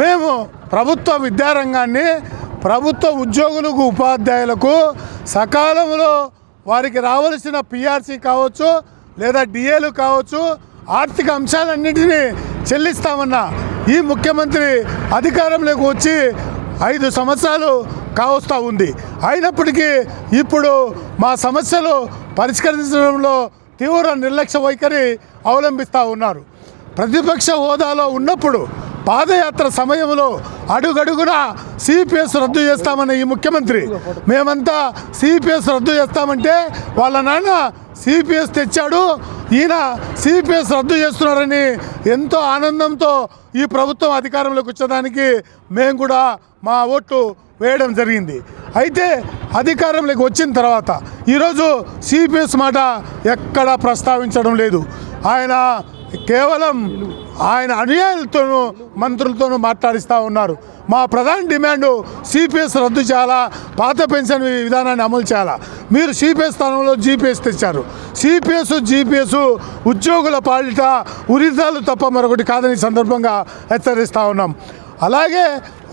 మేము ప్రభుత్వ విద్యారంగాన్ని ప్రభుత్వ ఉద్యోగులకు ఉపాధ్యాయులకు సకాలంలో వారికి రావాల్సిన పిఆర్సీ కావచ్చు లేదా డిఏలు కావచ్చు ఆర్థిక అంశాలన్నింటినీ చెల్లిస్తామన్న ఈ ముఖ్యమంత్రి అధికారంలోకి వచ్చి 5 సంవత్సరాలు కావస్తా ఉంది. అయినప్పటికీ ఇప్పుడు మా సమస్యలు పరిష్కరించడంలో తీవ్ర నిర్లక్ష్య వైఖరి అవలంబిస్తూ ఉన్నారు. ప్రతిపక్ష హోదాలో ఉన్నప్పుడు పాదయాత్ర సమయంలో అడుగడుగున సిపిఎస్ రద్దు చేస్తామన్న ఈ ముఖ్యమంత్రి మేమంతా సిపిఎస్ రద్దు చేస్తామంటే వాళ్ళ నాన్న సిపిఎస్ తెచ్చాడు, ఈయన సిపిఎస్ రద్దు చేస్తున్నారని ఎంతో ఆనందంతో ఈ ప్రభుత్వం అధికారంలోకి వచ్చేదానికి మేము కూడా మా ఓట్లు వేయడం జరిగింది. అయితే అధికారంలోకి వచ్చిన తర్వాత ఈరోజు సిపిఎస్ మాట ఎక్కడా ప్రస్తావించడం లేదు. ఆయన కేవలం ఆయన అనుయాయులతోనూ మంత్రులతోనూ మాట్లాడిస్తూ ఉన్నారు. మా ప్రధాన డిమాండు సిపిఎస్ రద్దు చేయాలా, పాత పెన్షన్ విధానాన్ని అమలు చేయాలా. మీరు సిపిఎస్ స్థానంలో జీపీఎస్ తెచ్చారు. సిపిఎస్ జీపీఎస్ ఉద్యోగుల పాలిట ఉరితాలు తప్ప మరొకటి కాదని సందర్భంగా హెచ్చరిస్తూ ఉన్నాం. అలాగే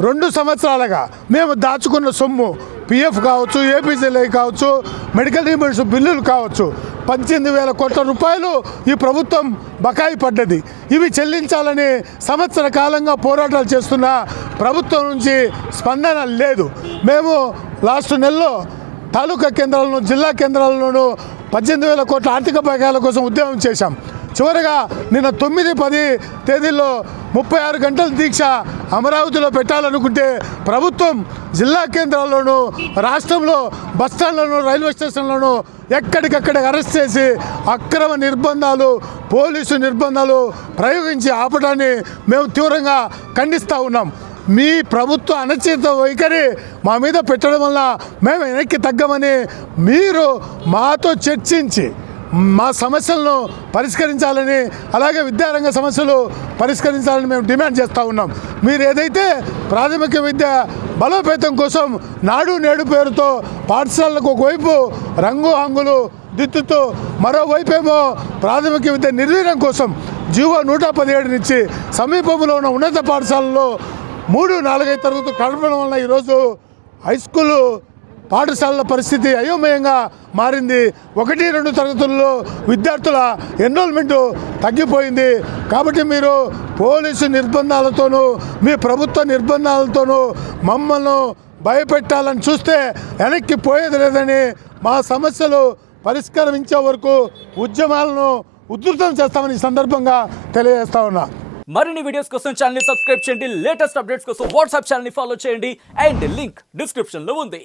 2 సంవత్సరాలుగా మేము దాచుకున్న సొమ్ము పిఎఫ్ కావచ్చు, ఏపీజీఎల్ఐ కావచ్చు, మెడికల్ రీయింబర్స్ బిల్లులు కావచ్చు 18,000 కోట్ల రూపాయలు ఈ ప్రభుత్వం బకాయి పడ్డది. ఇవి చెల్లించాలని సంవత్సర కాలంగా పోరాటాలు చేస్తున్న ప్రభుత్వం నుంచి స్పందన లేదు. మేము లాస్ట్ నెలలో తాలూకా కేంద్రాలను జిల్లా కేంద్రాల్లోనూ 18,000 కోట్ల ఆర్థిక బకాయిల కోసం ఉద్యమం చేశాం. చివరిగా నిన్న 9, 10 తేదీల్లో 36 గంటల దీక్ష అమరావతిలో పెట్టాలనుకుంటే ప్రభుత్వం జిల్లా కేంద్రాల్లోనూ రాష్ట్రంలో బస్టాండ్లను రైల్వే స్టేషన్లను ఎక్కడికక్కడ అరెస్ట్ చేసి అక్రమ నిర్బంధాలు, పోలీసు నిర్బంధాలు ప్రయోగించి ఆపడాన్ని మేము తీవ్రంగా ఖండిస్తూ ఉన్నాం. మీ ప్రభుత్వ అణచిత వైఖరి మా మీద పెట్టడం వల్ల మేము వెనక్కి తగ్గమని మీరు మాతో చర్చించి మా సమస్యలను పరిష్కరించాలని, అలాగే విద్యారంగ సమస్యలు పరిష్కరించాలని మేము డిమాండ్ చేస్తూ ఉన్నాం. మీరు ఏదైతే ప్రాథమిక విద్య బలోపేతం కోసం నాడు నేడు పేరుతో పాఠశాలలకు ఒకవైపు రంగు హంగులు దిద్దుతూ మరోవైపేమో ప్రాథమిక విద్య నిర్వీర్యం కోసం జీవో 117 నుంచి సమీపంలో ఉన్న ఉన్నత పాఠశాలలో 3, 4, 5 తరగతులు కలపడం వల్ల ఈరోజు హై స్కూలు పాఠశాలల పరిస్థితి అయోమయంగా మారింది. 1, 2 తరగతుల్లో విద్యార్థుల ఎన్రోల్మెంట్ తగ్గిపోయింది. కాబట్టి మీరు పోలీసు నిర్బంధాలతోనూ మీ ప్రభుత్వ నిర్బంధాలతోనూ మమ్మల్ని భయపెట్టాలని చూస్తే వెనక్కి పోయేది లేదని, మా సమస్యలు పరిష్కరించే వరకు ఉద్యమాలను ఉధృతం చేస్తామని ఈ సందర్భంగా తెలియజేస్తా ఉన్నా. మరిన్ని వీడియోస్ కోసం ఛానల్ ని సబ్స్క్రైబ్ చేయండి. లేటెస్ట్ అప్డేట్స్ కోసం వాట్సాప్ ఛానల్ ని ఫాలో చేయండి. అండ్ లింక్ డిస్క్రిప్షన్ లో ఉంది.